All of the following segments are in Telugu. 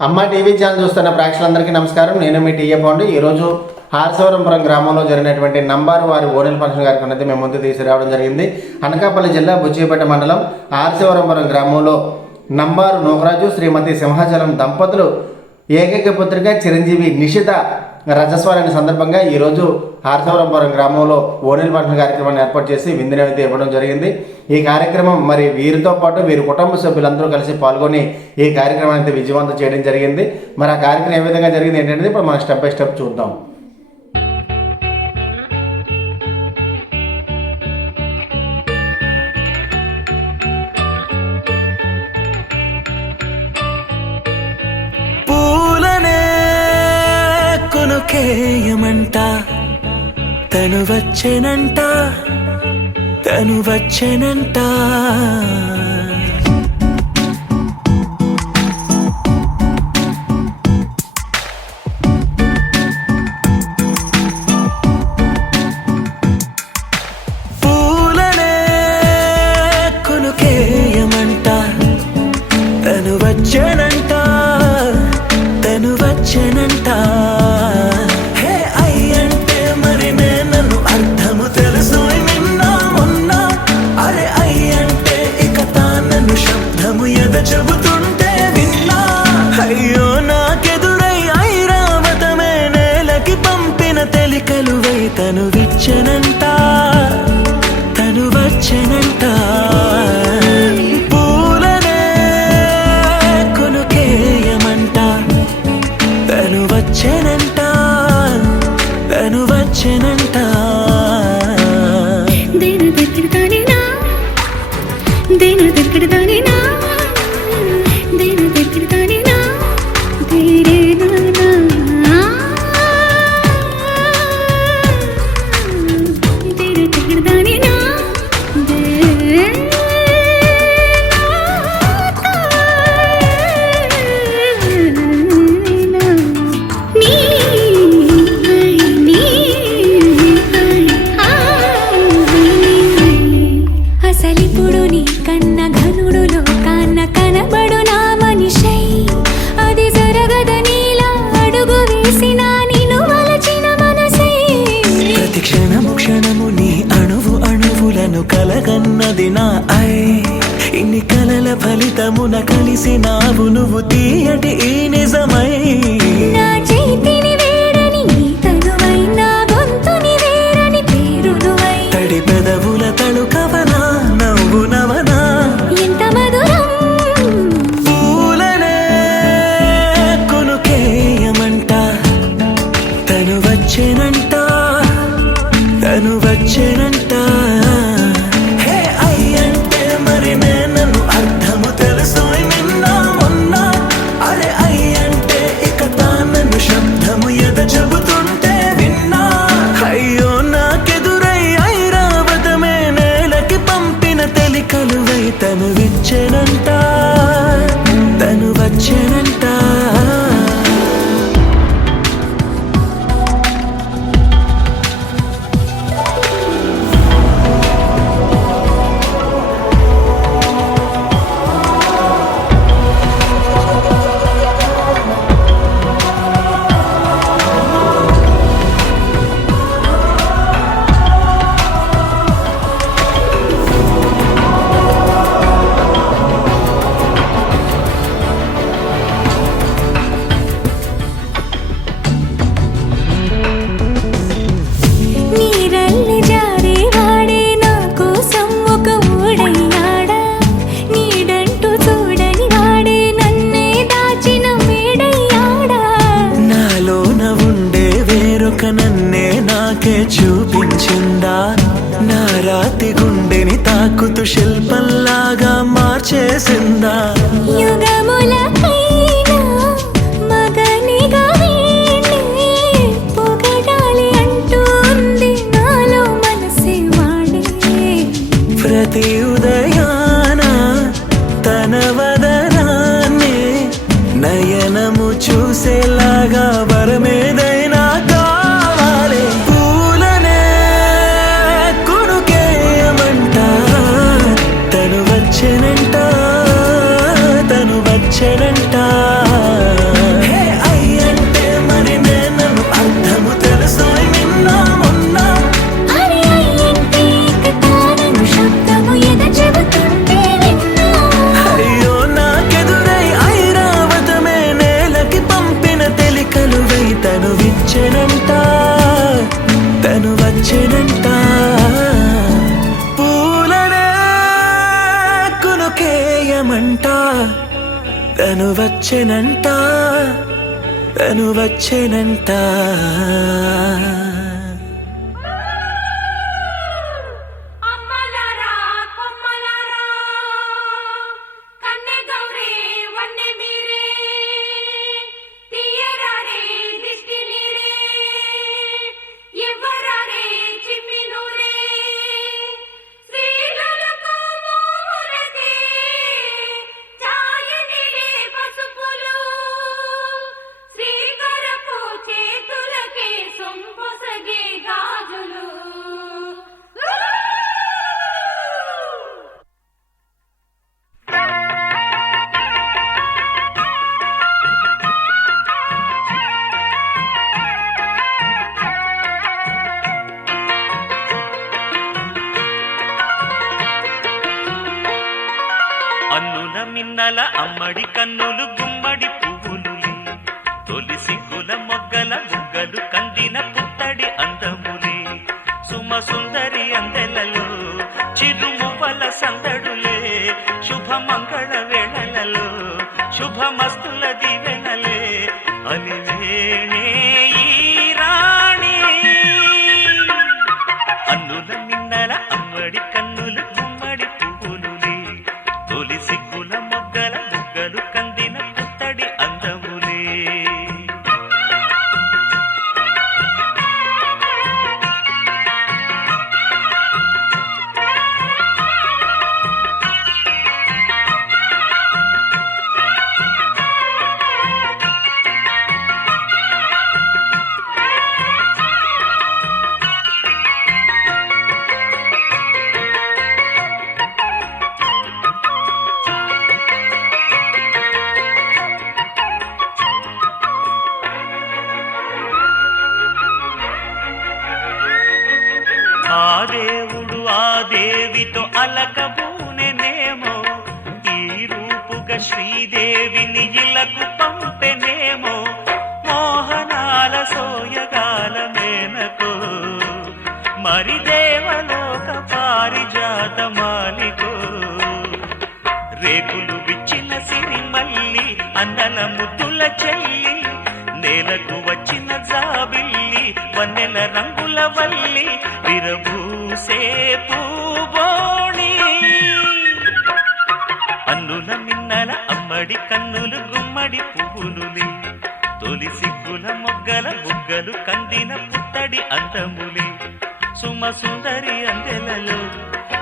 అమ్మ టీవీ ఛానల్ చూస్తున్న ప్రేక్షకులందరికీ నమస్కారం. నేను మీ టీఏ పాండు. ఈరోజు హార్సవరంపురం గ్రామంలో జరిగినటువంటి నంబారు వారి ఓనెల్ ఫంక్షన్ కార్యక్రమం అయితే మేము ముందు తీసుకురావడం జరిగింది. అనకాపల్లి జిల్లా బుచ్చిపేట మండలం హార్సవరంపురం గ్రామంలో నంబారు నోకరాజు శ్రీమతి సింహాచలం దంపతులు ఏకైక పుత్రిక చిరంజీవి నిషిత రజస్వారి సందర్భంగా ఈరోజు హార్సవరంపురం గ్రామంలో ఓనెల్ ఫంక్షన్ కార్యక్రమాన్ని ఏర్పాటు చేసి విందునైతే ఇవ్వడం జరిగింది. ఈ కార్యక్రమం మరి వీరితో పాటు వీరి కుటుంబ సభ్యులందరూ కలిసి పాల్గొని ఈ కార్యక్రమాన్ని అయితే విజయవంతం చేయడం జరిగింది. మరి ఆ కార్యక్రమం ఏ విధంగా జరిగింది ఏంటంటే ఇప్పుడు మనం స్టెప్ బై స్టెప్ చూద్దాం. కేయమంట తను వచ్చేనంట పూలనే కొనుకేయమంట తను వచ్చేనంట చెబుతుంటే విన్నా అయ్యో నాకెదురై ఐరావతమే నేలకి పంపిన తెలికలువై తను వచ్చెనంట పూలనే కొనుకేయమంట తను వచ్చెనంట కలగన్నది నా ఇన్ని కలల ఫలితమున కలిసినావు నువ్వు తీయటి ఈ నిజమై నా చేతిని వేడని తనువై నా గొంతుని వేడని పేరునువై తడి పెదవుల తళుకవనా నవ్వు నవనా ఎంత మధురం పూలనే కొనుకేయమంట తను వచ్చేనంట చెబుతుంటే విన్నా అయ్యో నాకెదురై ఐరావతమే నేలకి పంపిన తెలికలువై తను వచ్చెనంట నన్నే నాకే చూపించిందా నా రాతి గుండెని తాకుతూ శిల్పంలాగా మార్చేసిందా యుగములకైనా మగనిగా పొగడాలి అంటుంది నాలో మనసే వాడే ప్రతి ఉదయాన తన వదనాన్ని నయనము చూసేలాగా వరమేదైనా తను వచ్చెనంట వచ్చెనంట తను వచ్చెనంట అన్నుల మిన్నల అమ్మడి కన్నులు గుమ్మడి పువ్వులులే తొలి సిగ్గుల మొగ్గల బుగ్గలు కందిన పుత్తడి అందములే సుమ సుందరి అందెలలో చిరుమువ్వల సందడులే శుభమంగళ వేళలలో శుభమస్తుల దివెనలే అలివేణే ఈ రాణి అన్నుల మిన్నల అమ్మడి కన్నులు గుమ్మడి పువ్వులులే తొలి సిగ్గుల మొగ్గల బుగ్గలు కందిన పుత్తడి అందములే ఆ దేవుడు ఆ దేవితో అలకబూనెనేమో ఈ రూపుగా శ్రీదేవిని ఇలకు పంపెనేమో మోహనాల సోయగాల మేనకో మరి దేవలోక పారిజాత మాలికో రేకులు విచ్చిన సిరిమల్లి అందల ముద్దుల చెల్లి నేలకు వచ్చిన జాబిల్లి వన్నెల రంగుల వల్లి విరబూసే పూబోణి అన్నుల మిన్నల అమ్మడి కన్నులు గుమ్మడి పువ్వులులే తొలి సిగ్గుల మొగ్గల బుగ్గలు కందిన పుత్తడి అందములే సుమ సుందరి అందెలలో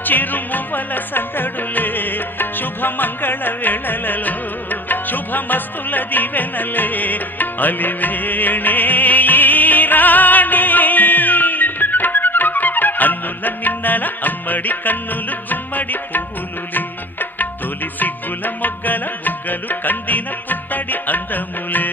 చిరుమువ్వల సందడులే శుభమంగళ వేళలలో శుభమస్తుల దివెనలే అలివేణే ఈ రాణి అన్నుల మిన్నల అమ్మడి కన్నులు గుమ్మడి పువ్వులులే తొలి సిగ్గుల మొగ్గల బుగ్గలు కందిన పుత్తడి అందములే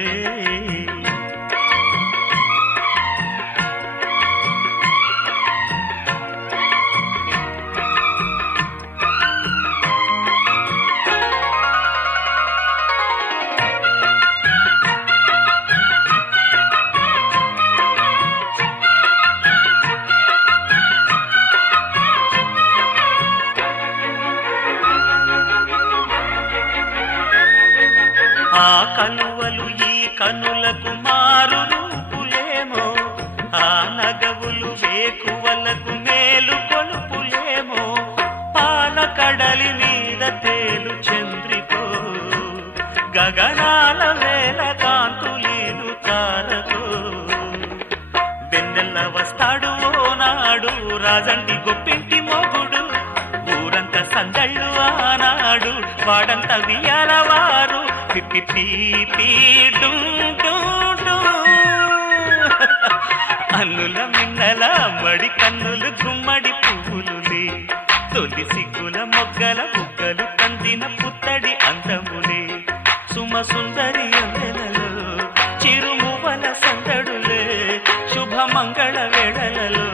ఆ కలువలు ఈ కనులకు మారు రూపులేమో ఆ నగవులు వేకువలకు మేలు కొలుపులేమో పాల కడలి మీద తేలు చంద్రికో గగనాల వేల కాంతులీలు తారకో వెన్నెల్ల వస్తాడు ఓనాడు రాజంటి గొప్పింటి మొగుడు ఊరంతా సందళ్ళు ఆనాడు వాడంత వియాలవారు పిప్పి పీ అన్నుల మిన్నల అమ్మడి కన్నులు గుమ్మడి పువ్వులులే తొలి సిగ్గుల మొగ్గల బుగ్గలు కందిన పుత్తడి అందములే సుమ సుందరి అందెలలో చిరుమువ్వల సందడులే శుభమంగళ వేళలలో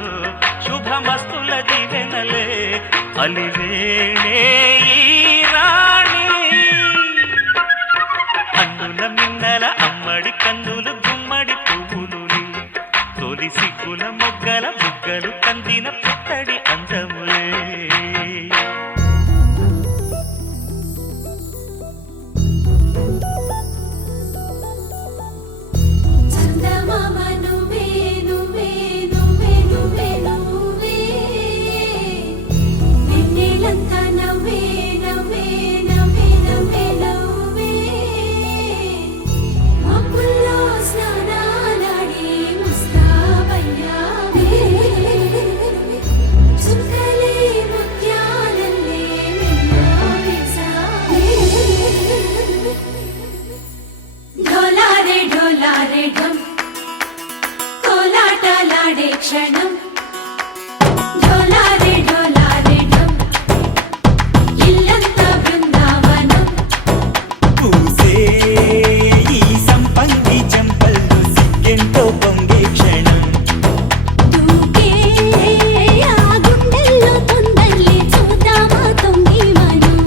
శుభమస్తుల దివెనలే అలివేణే ఈ రాణి అన్నుల మిన్నల అమ్మడి కన్నులు గుమ్మడి పువ్వులులే తొలి సిగ్గుల మొగ్గల బుగ్గలు కందిన పుత్తడి అందములే ఢం కోలాటలాడే క్షణం ఢోలారే ఢోలారే ఢం ఇల్లంతా బృందావనం పూసే ఈ సంపంగి చెంపల్లో సిగ్గెంతో పొంగే క్షణం దూకే ఆ గుండెల్లో తొందరలే చూద్దామా తొంగి మనం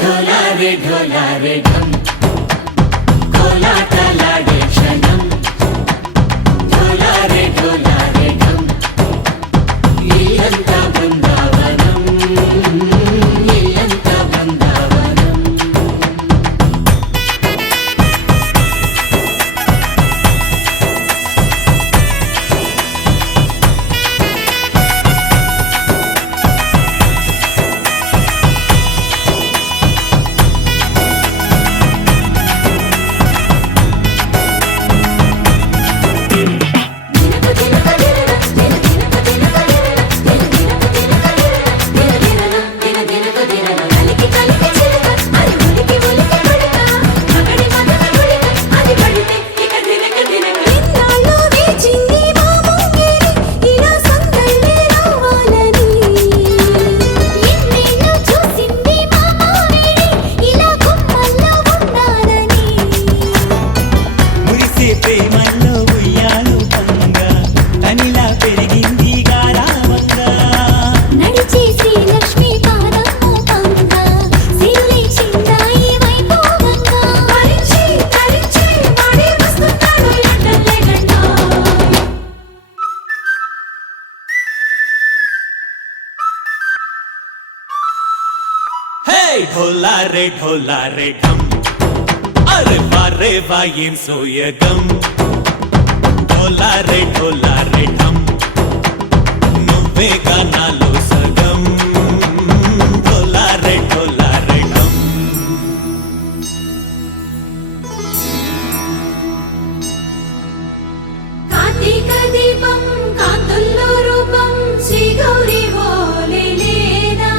ఢోలారే ఢోలారే ఢం కోలాటలాడే క్షణం ఢోలారే ఢోలారే ఢం ఇల్లంతా బృందావనం ఇల్లంతా బృందావనం మురిసే ప్రేమల్లో ఉయ్యాలు పంగా తనిలా పెరిగింది గారావంగా నడిచే శ్రీ లక్ష్మీ పాదము పంగ సిరులే చిందాయి వైభోగంగా తరించి తరించి వాడే వస్తున్నాడు ఎండలే గంట హే ఢోలారే ఢోలారే ఢం అరే వారే వాయేం సోయగం ఢోలారే ఢోలారే ఢం నువ్వే గానాలో సగం ఢోలారే ఢోలారే ఢం కార్తీక దీపం కాంతుల్లో రూపం శ్రీ గౌరీ బోలే లేదా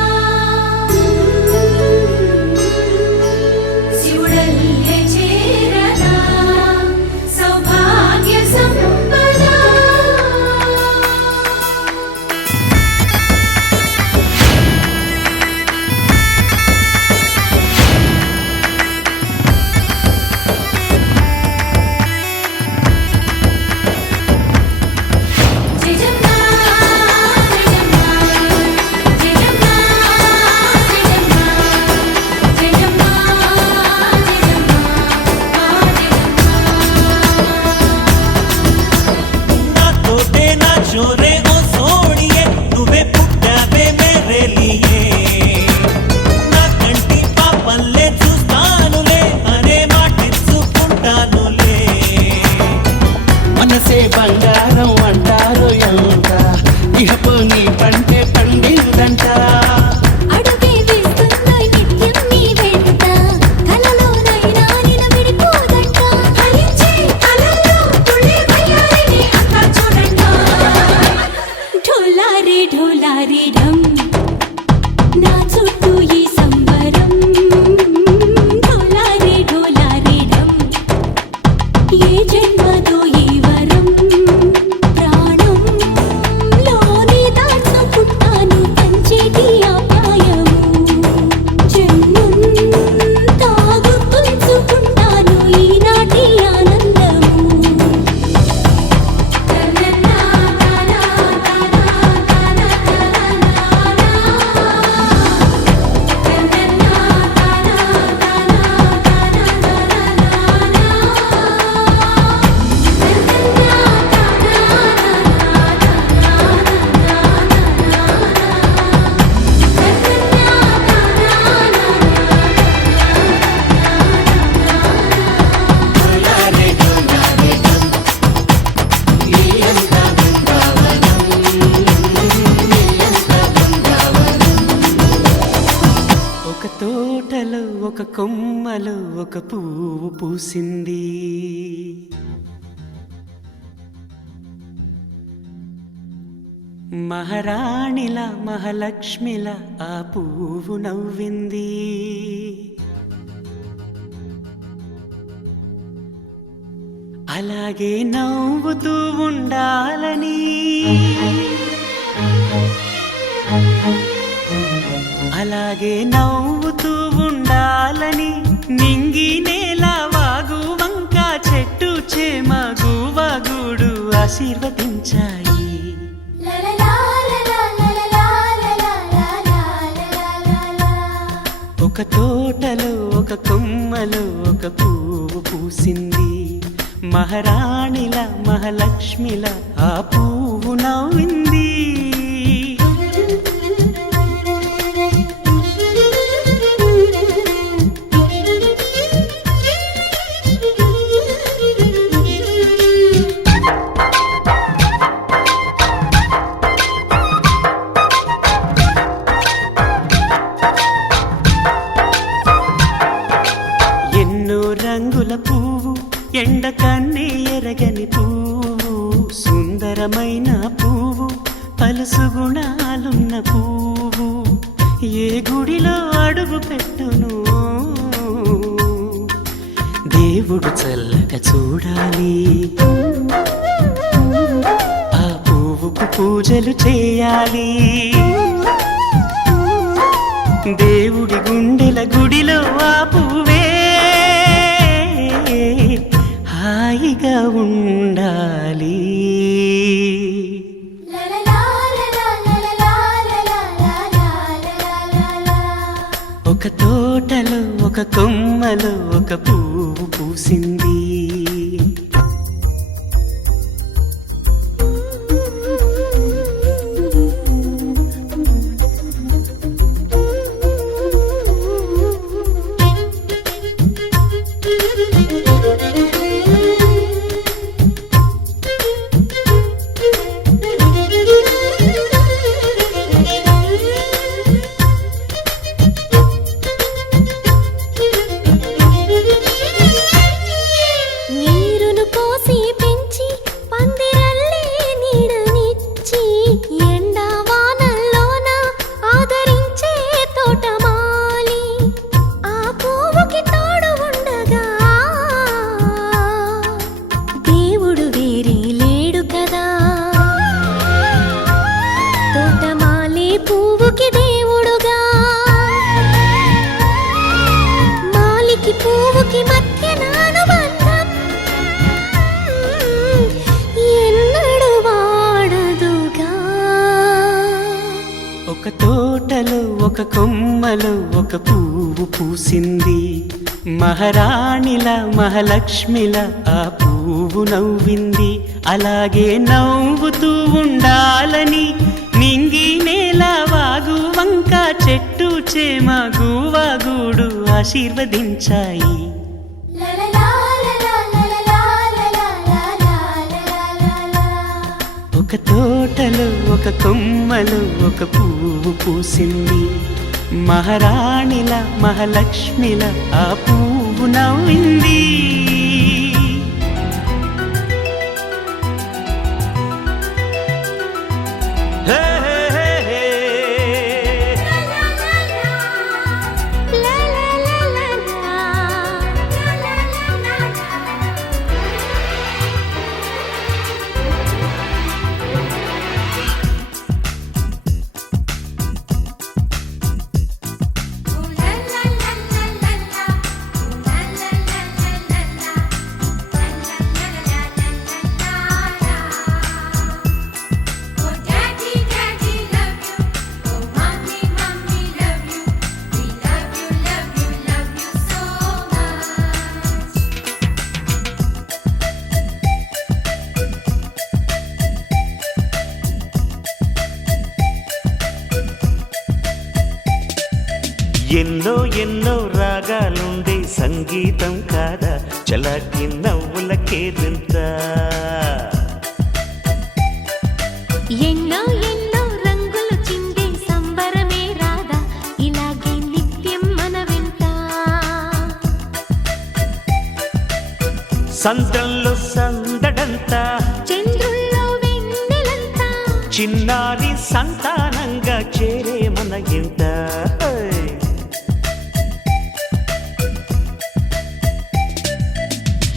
శివుడల్లే చేరదా సౌభాగ్య సంపద జయజమ్మా జయజమ్మా జయజమ్మా జయజమ్మా జయజమ్మా నా తోటే నా చోరే ఓ సోణియే నువ్వే పుట్టావే మేరే లియే నా కంటి పాపల్లే చూస్తానులే అనే మాటిచ్చుకుంటానులే మనసే బంగారం అంటారు ఎంత ఇహపు నీ పంటే పండిందంట అడుగే వేస్తుందో నిత్యం నీ వెంట కలలోనైనా నిలబడిపోదంట ఫలించే కలల్లో తుళ్ళే వయ్యారిని అంతా చూడంట ఢోలారే ఢోలారే ఢం నా చుట్టూ ఈ సంబరం ఢోలారే ఢోలారే ఢం ఏ జన్మదో ఈ వరం ప్రాణం లోనే దాచుకుంటాను పంచేటి ఆప్యాయము జన్మంతా గుర్తుంచుకుంటాను ఈనాటి ఆనందము తననా తనా తనా తనా ఒక తోటలో ఒక కొమ్మలో ఒక పువ్వు పూసింది మహారాణిల మహాలక్ష్మిల ఆ పువ్వు నవ్వింది. అలాగే నవ్వుతూ ఉండాలని, అలాగే నవ్వుతూ ఉండాలని నింగి నేల వాగు వంక చెట్టు చేమ గువగుడు ఆశీర్వదించాయి. ఒక తోటలో ఒక కొమ్మలో ఒక పువ్వు పూసింది. మహారాణిల మహాలక్ష్మిల ఆ పువ్వు నవ్వింది. రంగుల పువ్వు ఎండ కన్నే ఎరగని పువ్వు, సుందరమైన పువ్వు పలుసు గుణాలున్న పువ్వు, ఏ గుడిలో అడుగు పెట్టును దేవుడు చల్లగా చూడాలి. ఆ పువ్వుకు పూజలు చేయాలి. దేవుడి గుండెల గుడిలో ఆ పువ్వే హాయిగా ఉండాలి. ఒక తోటలో ఒక కొమ్మలో ఒక పువ్వు పూసింది. నీరును పోసి పెంచి పందిరల్లే నీడనిచ్చి ఎండా వానల్లోన ఆదరించే తోటమాలి, ఆ పువ్వుకి తోడు ఉండగా దేవుడు వేరే లేడు కదా. తోటమాలి పువ్వుకి దేవుడుగా, మాలికి పువ్వుకి మధ్య అనుబంధం ఎన్నడు వాడదుగా. ఒక తోటలో ఒక కొమ్మలో ఒక పువ్వు పూసింది. మహారాణిల మహాలక్ష్మిల ఆ పువ్వు నవ్వింది. అలాగే నవ్వుతూ ఉండాలని నింగి నేల వాగు వంక చెట్టు చేమ గువగుడు ఆశీర్వదించాయి. ఒక తోటలో ఒక కొమ్మలో ఒక పువ్వు పూసింది. మహారాణిల మహాలక్ష్మిల ఆ పువ్వు నవ్వింది. హే హే హే హే. ఎన్నో ఎన్నో రాగాలుండే సంగీతం కాదా చలాకి నవ్వులకేదంత. ఎన్నో ఎన్నో రంగులు చిందే సంబరమే రాదా ఇలాగే నిత్యం మన వెంట. సంద్రంలో సందడంతా చంద్రుల్లో వెన్నెలంతా చిన్నారి సంతానంగా చేరే మన ఇంట.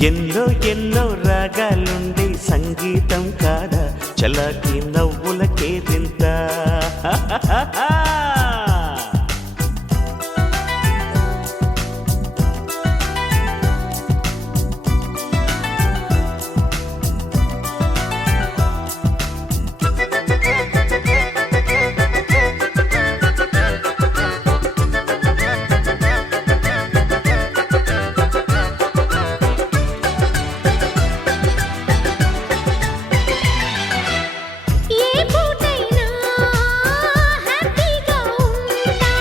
ఎన్నో ఎన్నో రాగాలుండే సంగీతం కాదా చలాకి నవ్వులకే తింత. ఏ పూటైనా హ్యాపీగా ఉంటా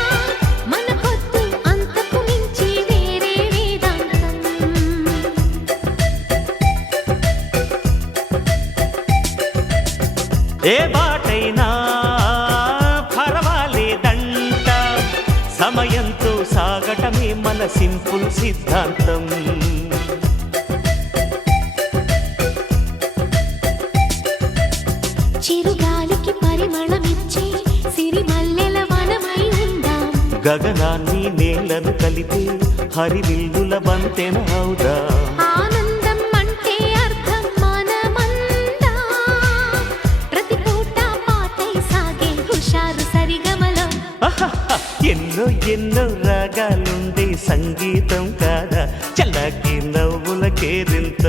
మన పొద్దు అంతకు మించి వేరే వేదాంతం. ఏ బాటైనా పర్వాలేదంట సమయంతో సాగటమే మన సింపుల్ సిద్ధాంతం. చిరుగాలికి పరిమళమిచ్చే సిరిమల్లెల వనమై ఉందాం. గగనాన్ని నేలను కలిపి హరివిల్లుల బంతెన అవుదా. ఆనందం అంటే అర్థం మనమందా. ప్రతి పూట పాటై సాగే హుషారు సరిగమలో. ఎన్నో ఎన్నో రాగాలుండే సంగీతం కాదా చల్లకి నవ్వులకేరింత.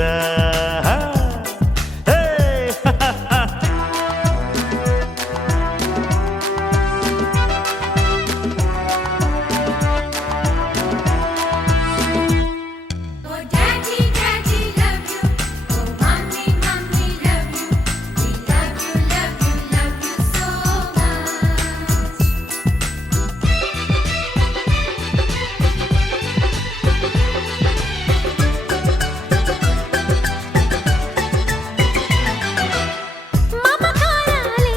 Oh daddy, daddy love you. Oh mommy, mommy love you. We love you, love you, love you so much. మమకారాలే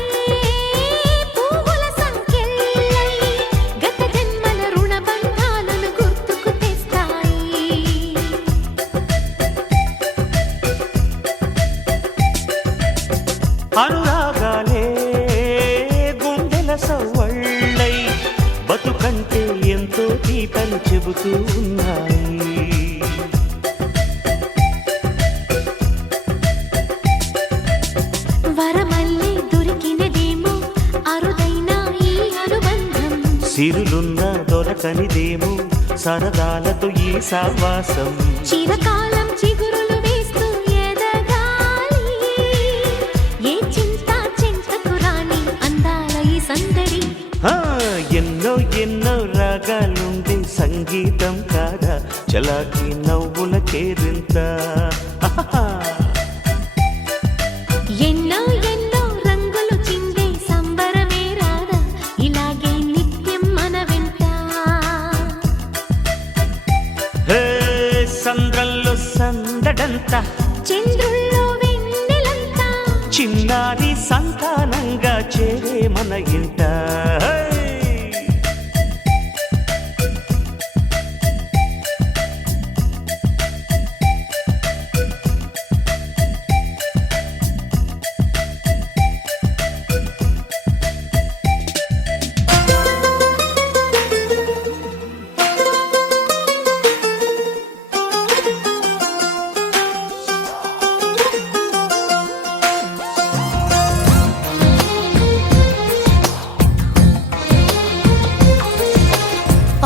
పువ్వుల సంకెళ్ళై గత జన్మల రుణ బంధాలను గుర్తుకు తెస్తాయి. అనురాగాలే గుండెల సవ్వళ్ళై బతుకంటే ఎంతో తీపని చెబుతూ ఉన్నాయి. వరమల్లే దొరికినదేమో అరుదైన ఈ అనుబంధం. సిరులున్న దొరకనిదేమో సరదాలతో ఈ సావాసం. చిరకాలం చిగురులు వేస్తూ ఎదగాలి. ఏ చింత చింతకు రాని అందాల ఈ సందడి. ఎన్నో ఎన్నో రాగాలుండే సంగీతం కాదా చలాకి నవ్వులకేరింత. ఎన్నో ఎన్నో రంగులు చిందే సంబరమే రాదా ఇలాగే నిత్యం మన వెంట. హే సంద్రంలో సందడంత చంద్రుల్లో వెన్నెలంతా. చిన్నారి సంతానంగా చేరే మన ఇంట.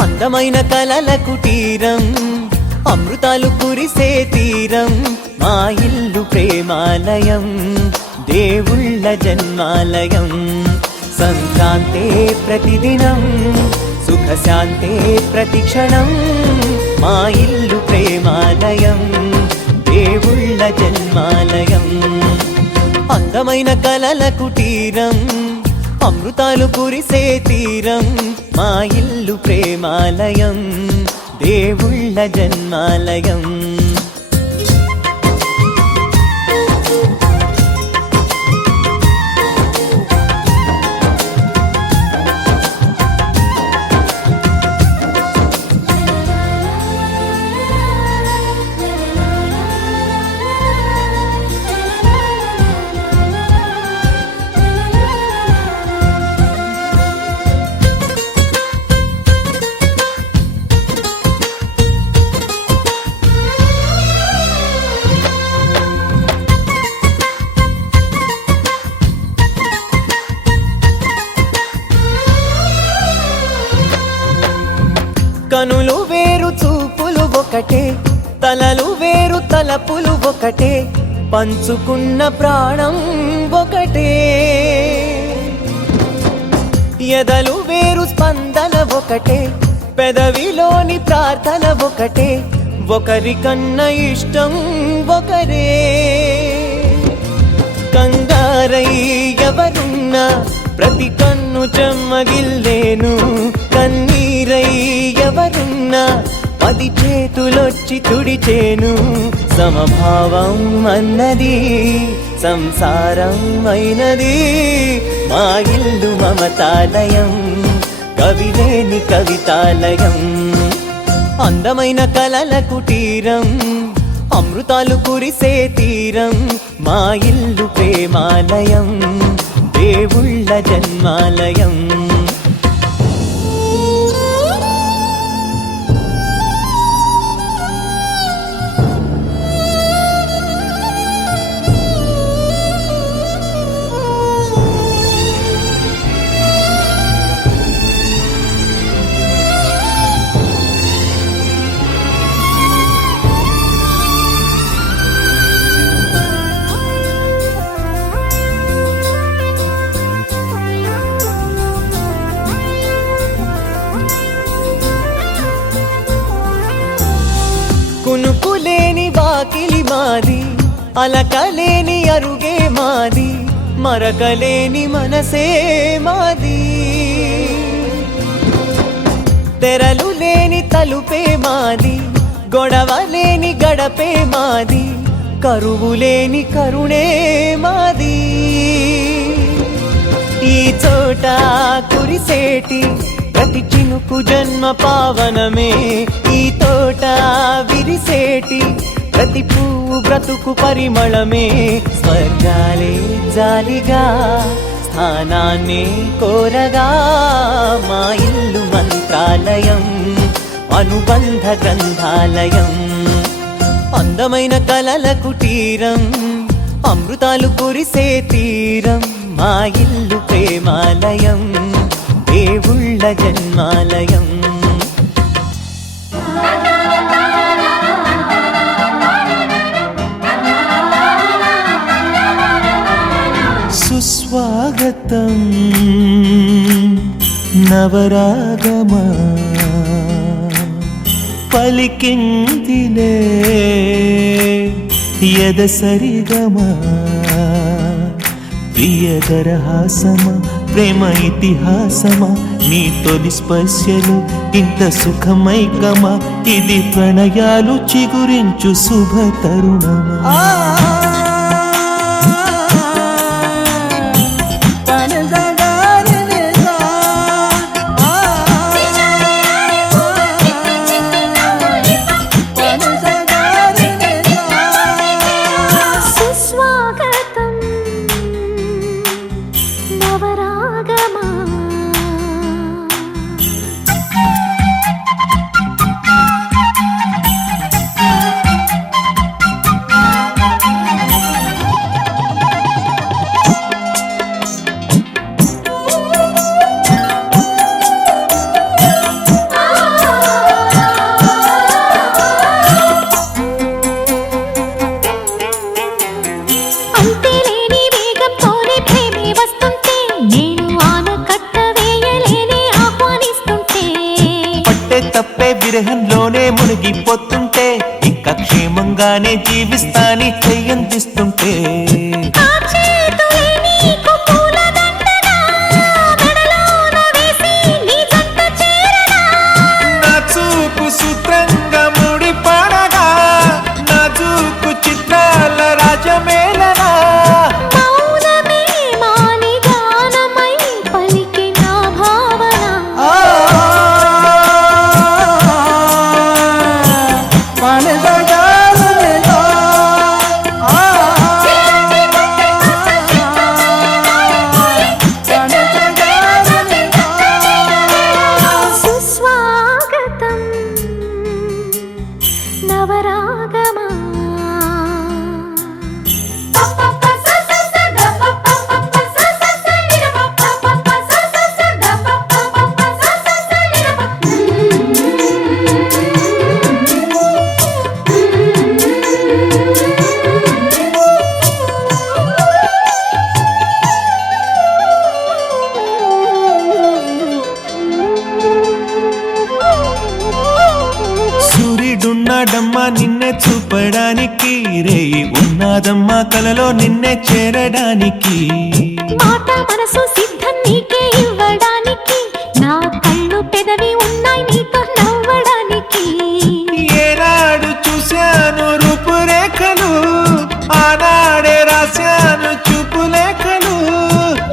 అందమైన కలల కుటీరం అమృతాలు కురిసే తీరం మా ఇల్లు ప్రేమాలయం దేవుళ్ళ జన్మాలయం. సంక్రాంతే ప్రతిదినం సుఖశాంతే ప్రతిక్షణం మా ఇల్లు ప్రేమాలయం దేవుళ్ళ జన్మాలయం. అందమైన కలల కుటీరం అమృతాలు కురిసే తీరం మా ఇల్లు ప్రేమాలయం దేవుళ్ళ జన్మాలయం. ఒకటే తలలు వేరు తలపులు ఒకటే పంచుకున్న ప్రాణం ఒకటే ఎదలు వేరు స్పందన ఒకటే పెదవిలోని ప్రార్థన ఒకటే ఒకరికన్నా ఇష్టం ఒకరే కంగారై ఎవరున్నా ప్రతి కన్ను చెమ్మగిల్లేను కన్నీరై ఎవరున్నా 10 చేతులొచ్చి తుడిచేను సమభావం అన్నది సంసారం అయినది మా ఇల్లు మమతాలయం కవిలేని కవితాలయం అందమైన కలల కుటీరం అమృతాలు కురిసే తీరం మా ఇల్లు ప్రేమాలయం దేవుళ్ళ జన్మాలయం కునుకులేని వాకిలి మాది అలకలేని అరుగే మాది మరకలేని మనసే మాది తెరలు లేని తలుపే మాది గొడవ లేని గడపే మాది కరువు లేని కరుణే మాది ఈ చోట కురిసేటి ప్రతి చినుకు జన్మ పావనమే ఈ తోట విరిసేటి ప్రతి పువ్వు బ్రతుకు పరిమళమే స్వర్గాలే జాలిగా స్థానాన్ని కోరగా మా ఇల్లు మంత్రాలయం అనుబంధ గ్రంథాలయం అందమైన కలల కుటీరం అమృతాలు కురిసే తీరం మా ఇల్లు ప్రేమాలయం దేవుళ్ళ జన్మాలయం సుస్వాగతం నవరాగమా పలికిందిలే ఎదసరిగమా ప్రియదరహాసమా ప్రేమ ఇతిహాసమా నీ తొలి స్పర్శలు ఇంత సుఖమైకమా ఇది ప్రణయాలు చిగురించు శుభ తరుణమా సుస్వాగతం నవరాగమా అంతేలేని వేగంతోనే ప్రేమే వస్తుంటే నేను ఆనకట్ట వేయలేనే ఆహ్వానిస్తుంటే పట్టే తప్పే విరహంలోనే మునిగిపోతుంటే ఇంకా క్షేమంగానే జీవిస్తాని చెయ్యందిస్తుంటే ఆ చేతులే నీకు పూలదండగా మెడలోన వేసి నీ జంట చేరనా నా చూపు సూత్రంగా ముడిపడగా నా చూపు చిత్రాల రాజమేలనా మౌనమే మాని గానమై పలికిన భావన మనసగా కలలో నిన్నే చేరడానికి మాట మనసు సిద్ధం నీకే ఇవ్వడానికి నా కళ్ళు పెదవి ఉన్నాయి నీతో నవ్వడానికి ఏనాడు చూశాను రూపురేఖలు ఆనాడే రాశాను చూపులేఖలు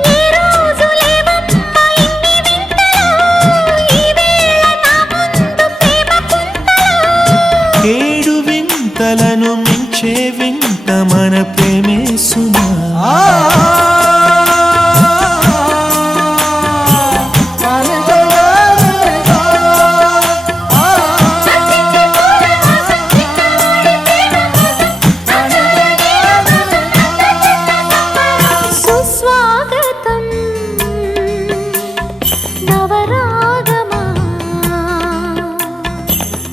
ఈ రోజు లేవమ్మా ఇన్ని వింతలు ఈ వేళ నా ముందు ప్రేమ పుంతలు ఏడు వింతలను మించే వింత మన ప్రేమే సుమా సుస్వాగతం నవరాగమా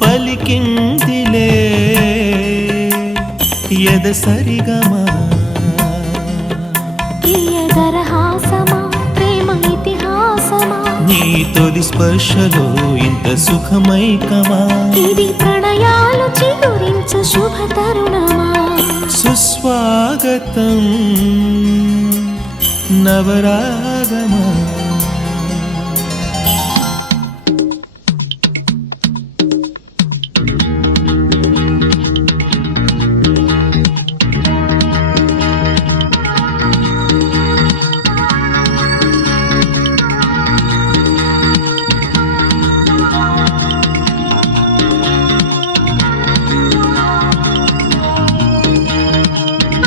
పలికిందిలే ఎద సరిగమా ప్రియదరహాసమా ప్రేమ ఇతిహాసమా నీ తొలి స్పర్శలో ఇంత సుఖమైకమా ఇది ప్రణయాలు చిగురించు శుభ తరుణమా సుస్వాగతం నవరాగమా ఆ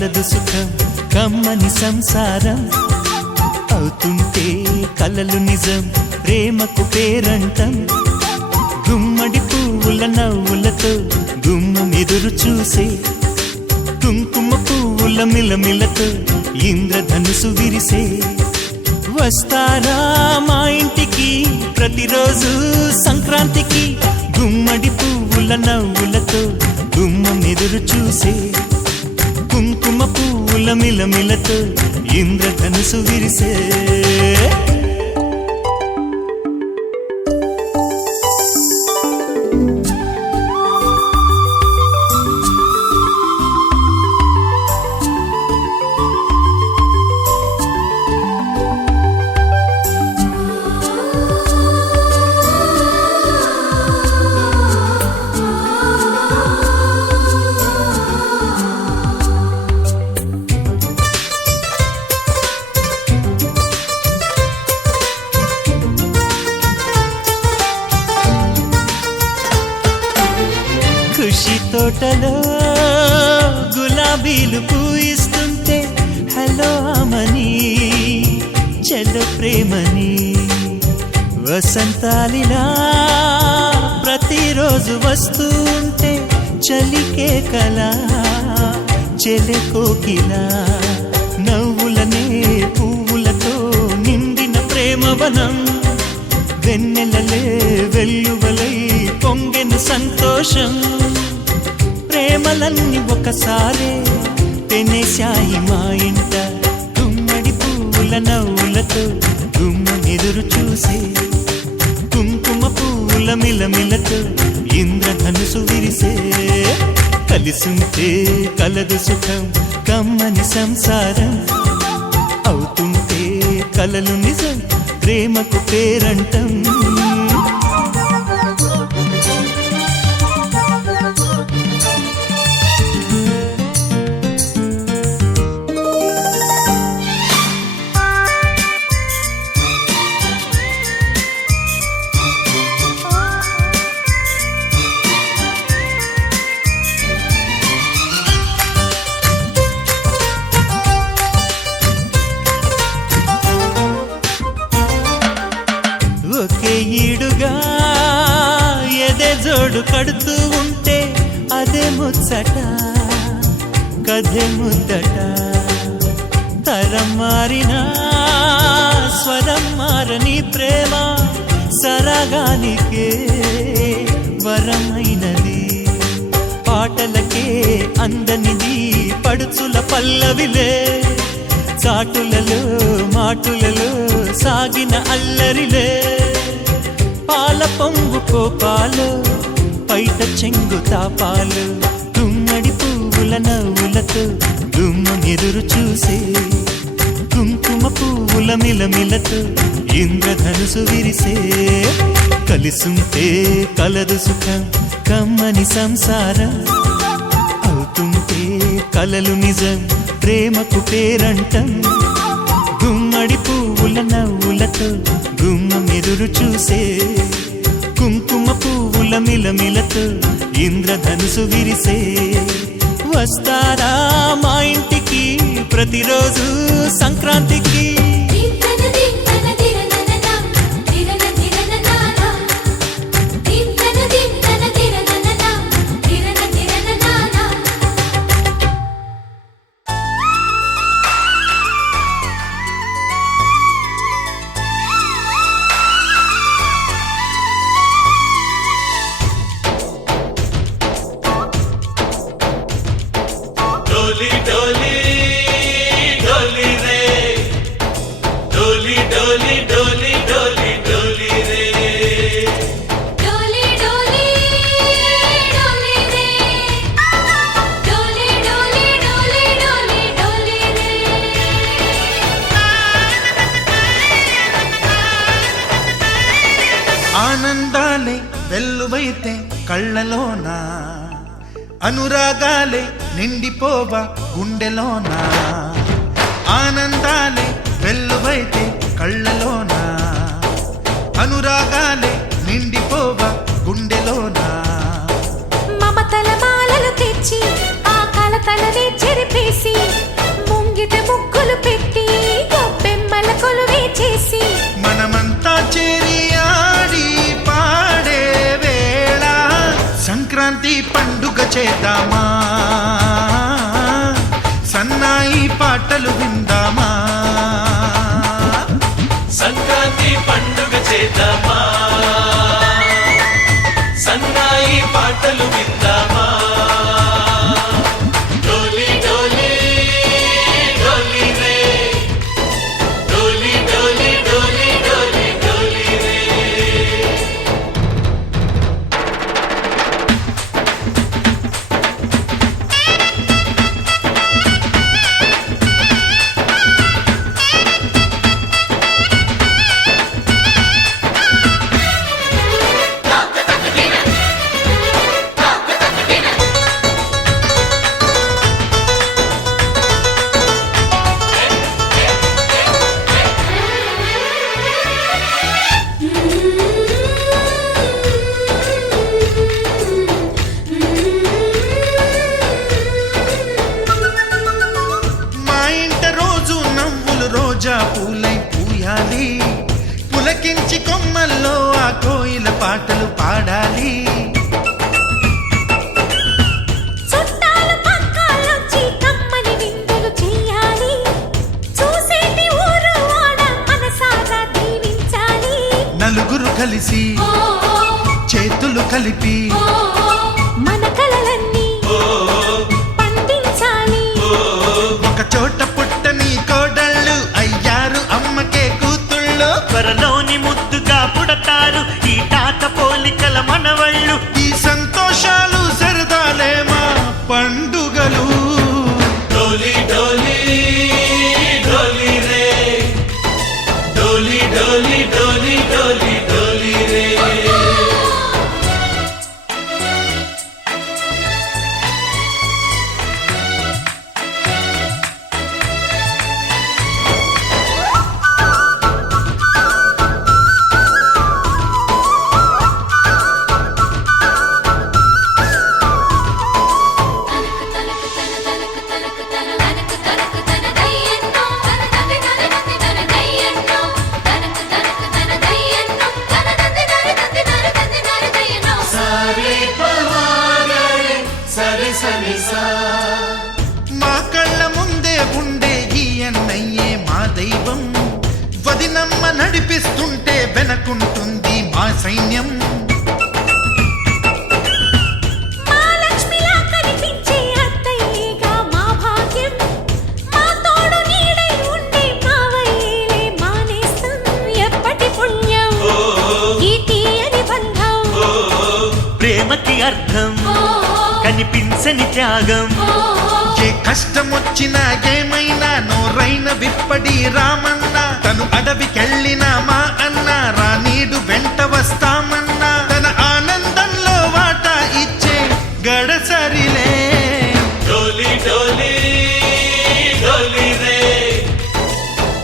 కలదు సుఖం కమ్మని సంసారం అవుతుంటే కలలు నిజం ప్రేమకు పేరంటం గుమ్మడి పువ్వుల నవ్వులతో గుమ్మం ఎదురు చూసే కుంకుమ పువ్వుల మిలమిలతో ఇంద్రధనుసు విరిసే వస్తారా మా ఇంటికి ప్రతిరోజు సంక్రాంతికి గుమ్మడి పువ్వుల నవ్వులతో గుమ్మం ఎదురు చూసే కుంకుమ పువ్వుల మిలమిలతో ఇంద్రధనుసు విరిసే ఖుషి తోటలో గులాబీలు పూయిస్తుంటే హలో అమని చెల్ల ప్రేమని వసంతాలిలా ప్రతిరోజు వస్తూ ఉంటే చలికే కలా చెలె కోకిలా నవ్వులనే పువ్వులతో నిండిన ప్రేమవనం వెన్నెలలే వెల్లువలై పొంగెను సంతోషం ప్రేమలన్నీ ఒకసారే పెనేశాయి మా ఇంట గుమ్మడి పువ్వుల నవ్వులతో గుమ్మనెదురు చూసే కుంకుమ పువ్వుల మిలమిలతో ఇంద్రధనుసు విరిసే కలిసుంటే కలదు సుఖం కమ్మని సంసారం అవుతుంటే కలలు నిజం ప్రేమకు పేరంటం ఒకే ఈడుగా ఎదే జోడు కడుతూ ఉంటే అదే ముచ్చట కథే ముద్దట తరం మారినా స్వరం మారని ప్రేమ సరగానికే వరమైనది పాటలకే అందనిది పడుచుల పల్లవిలే చాటులలో మాటులలో సాగిన అల్లరిలే పాల పొంగు కోపాలు పైట చెంగు తాపాలు గుమ్మడి పువ్వుల నవ్వులతో గుమ్మనెదురు చూసే కుంకుమ పువ్వుల మిలమిలతో ఇంద్రధనుసు విరిసే కలిసుంటే కలదు సుఖం కమ్మని సంసారం అవుతుంటే కలలు నిజం ప్రేమకు పేరంటం గుమ్మడి పువ్వుల నవ్వులతో గుమ్మం ఎదురు చూసే కుంకుమ పువ్వుల మిలమిలతో ఇంద్రధనుసు విరిసే వస్తారా మా ఇంటికి ప్రతిరోజు సంక్రాంతికి దింతన దింతన దిరనననం దిరన దిరననానా దింతన దింతన దిరనననం దిరన దిరననానా डोली डोली डोली रे डोली डोली डोली डोली डोली रे डोली डोली डोली रे डोली डोली डोली डोली डोली रे ఆనందాలే వెల్లువైతే కళ్ళలోన అనురాగాలే నిండిపోవా గుండెలోన ఆనందాలే వెల్లువైతే కళ్ళలోన అనురాగాలే నిండిపోవా గుండెలోన మమతల మాలలు తెచ్చి ఆ కలతలనే చెరిపేసి చేసి మనమంతా చేరి ఆడి పాడే వేళ సంక్రాంతి పండుగ చేద్దామా సన్నాయి పాటలు విందామా సంక్రాంతి పండుగ చేద్దామా సన్నాయి పాటలు విందామా డోలి డోలి డోలి రే డోలి డోలి డోలి డోలి డోలి రే మా ఇంట రోజు నవ్వులు రోజా పూలై పూయాలి పులకించి కొమ్మల్లో ఆ కోయిల పాటలు పాడాలి చుట్టాలు పక్కాలొచ్చి కమ్మని విందులు చెయ్యాలి చూసేటి ఊరు వాడ మనసారా దీవించాలి నలుగురు కలిసి చేతులు కలిపి మన కలలన్నీ పండించాలి ఒక చోట పుట్టని కోడళ్ళు అయ్యారు అమ్మకే కూతుళ్ళు త్వరలోని ముద్దుగా పుడతారు ఈ తాత పోలికల మనవళ్ళు ఈ సంతోషాలు సరదాలే మా పండుగలు డోలి డోలి డోలి రే డోలి డోలి డోలి డోలి డోలి రే సరే పవాగరే సరే సరే సా మా కళ్ళ ముందే ఉండే ఈ అన్నయ్యే మా దైవం వదినమ్మ నడిపిస్తుంటే వెనకుంటుంది మా సైన్యం మా లక్ష్మిలా కనిపించే అత్తయ్యేగా మా భాగ్యం మా తోడు నీడై ఉండే మావయ్యేలే మానేస్తాం ఎప్పటి పుణ్యం ఈ తీయని బంధం ప్రేమకి అర్థం కనిపించని త్యాగం ఏ కష్టం వచ్చినా ఏమైనా నోరైన విప్పడి రామన్న తను అడవికెళ్ళిన మా అన్న రానీడు వెంట వస్తామన్నా తన ఆనందంలో వాటా ఇచ్చే గడసరిలే డోలి డోలి డోలి రే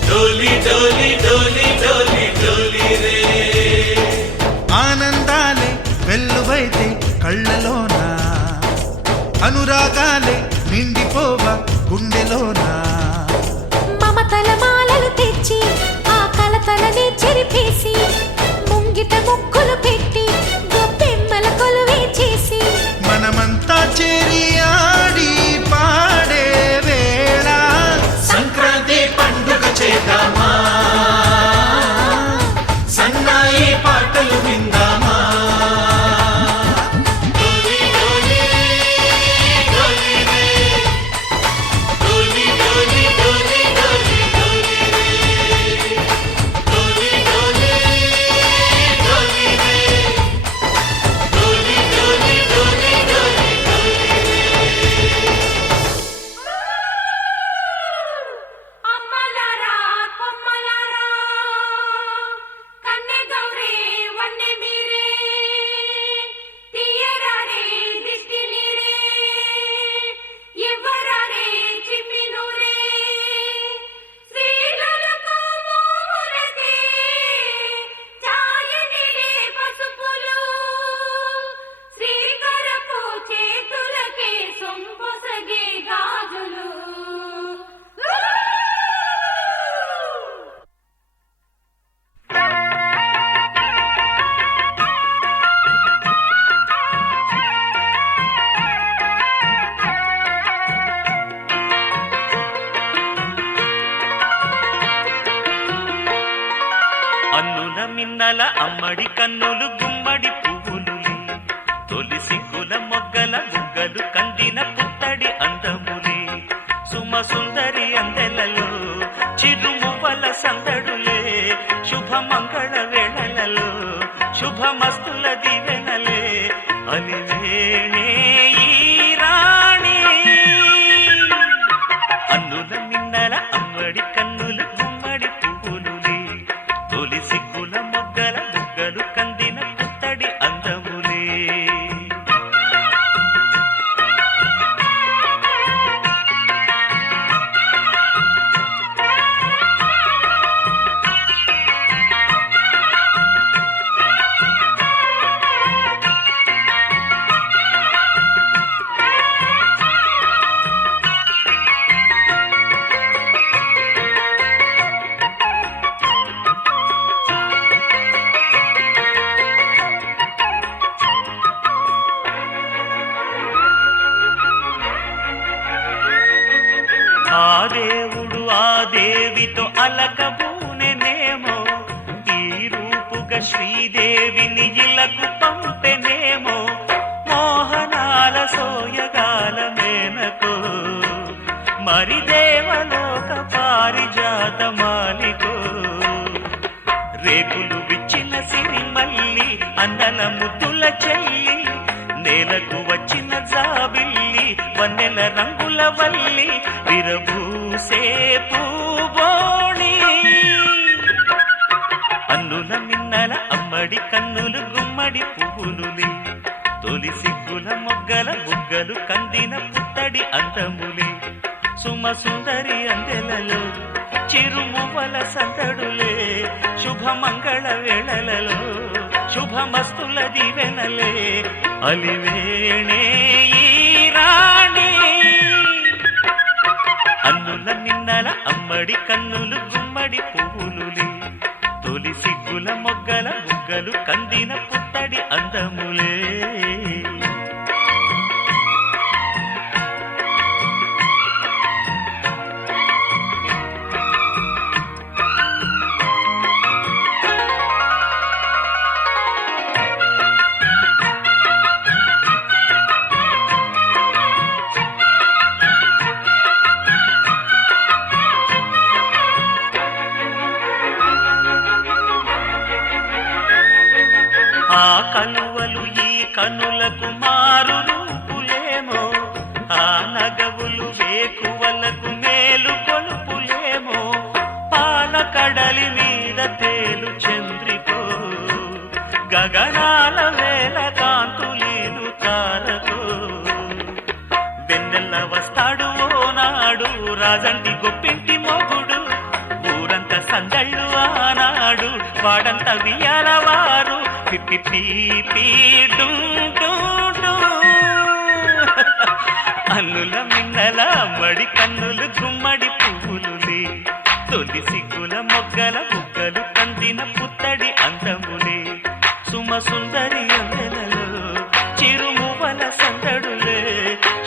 డోలి డోలి డోలి డోలి డోలి రే ఆనందాలే వెల్లువైతే కళ్ళలోన అనురాగాలే నిండిపోవ గుండెలోనా మమతల మాలలు తెచ్చి ఆ కలతల నేర్చి అన్నుల మిన్నల అమ్మడి కన్నులు గుమ్మడి పువ్వులులే తొలి సిగ్గుల మొగ్గల బుగ్గలు కందిన పుత్తడి అందములే సుమ సుందరి అందెలలో చిరుమువ్వల సందడులే శుభ మంగళ వేళలలో శుభమస్తుల దివెనలే అలివేణే ఈ రాణి అన్నుల మిన్నల అమ్మడి కన్నులు గుమ్మడి పువ్వులులే తొలి సిగ్గుల మొగ్గల బుగ్గలు కందిన పుత్తడి అందములే ఆ దేవుడు ఆ దేవితో అలకబూనెనేమో ఈ రూపుగా శ్రీదేవిని ఇలకు పంపెనేమో మోహనాల సోయగాల మేనకో మరి దేవలోక పారిజాత మాలికో రేకులు విచ్చిన సిరిమల్లి అందల ముద్దుల చెల్లి నేలకు వచ్చిన జాబిల్లి వన్నెల రంగుల వల్లి విరబూసే పూబోణి అన్నుల మిన్నల అమ్మడి కన్నులు గుమ్మడి పువ్వులులే తొలి సిగ్గుల మొగ్గల బుగ్గలు కందిన పుత్తడి అందములే సుమ సుందరి అందెలలో చిరుమువ్వల సందడులే శుభమంగళ వేళలలో శుభమస్తుల దివెనలే అలివేణే ఈ రాణి అన్నుల మిన్నల అమ్మడి కన్నులు గుమ్మడి పువ్వులులే తొలి సిగ్గుల మొగ్గల బుగ్గలు కందిన పుత్తడి అందములే ఆ కలువలు ఈ కనులకు మారు రూపులేమో ఆ నగవులు వేకువలకు మేలు కొలుపులేమో పాల కడలి మీద తేలు చంద్రికో గగనాల వేల కాంతులీలు తారకో వెన్నెల్ల వస్తాడు ఓనాడు రాజంటి గొప్పింటి మొగుడు ఊరంతా సందళ్ళు ఆనాడు వాడంతా వియ్యాలవారు పిప్పి పీ అన్నుల మిన్నల మడి కన్నులు గుమ్మడి పువ్వులులే తొలి సిగ్గుల మొగ్గల బుగ్గలు కందిన పుత్తడి అందములే సుమ సుందరి అందెలలో చిరుమువల సందడులే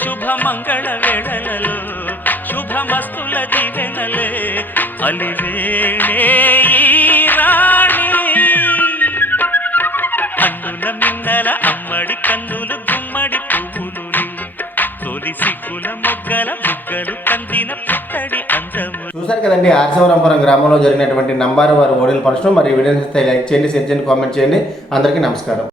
శుభమంగళ వేళలలో శుభమస్తుల దివెనలే అలివేణే ఈ రాణి అన్నుల మిన్నల అమ్మడి కన్నులు గుమ్మడి పువ్వులులే తొలి సిగ్గుల మొగ్గల బుగ్గలు కందిన పుత్తడి అందము. చూశారు కదండి, ఆర్సవరంపురం గ్రామంలో జరిగినటువంటి నంబారు వారి ఓడిల ఫంక్షన్. మరి వీడియోని లైక్ చేయండి, షేర్ చేయండి, కామెంట్ చేయండి. అందరికీ నమస్కారం.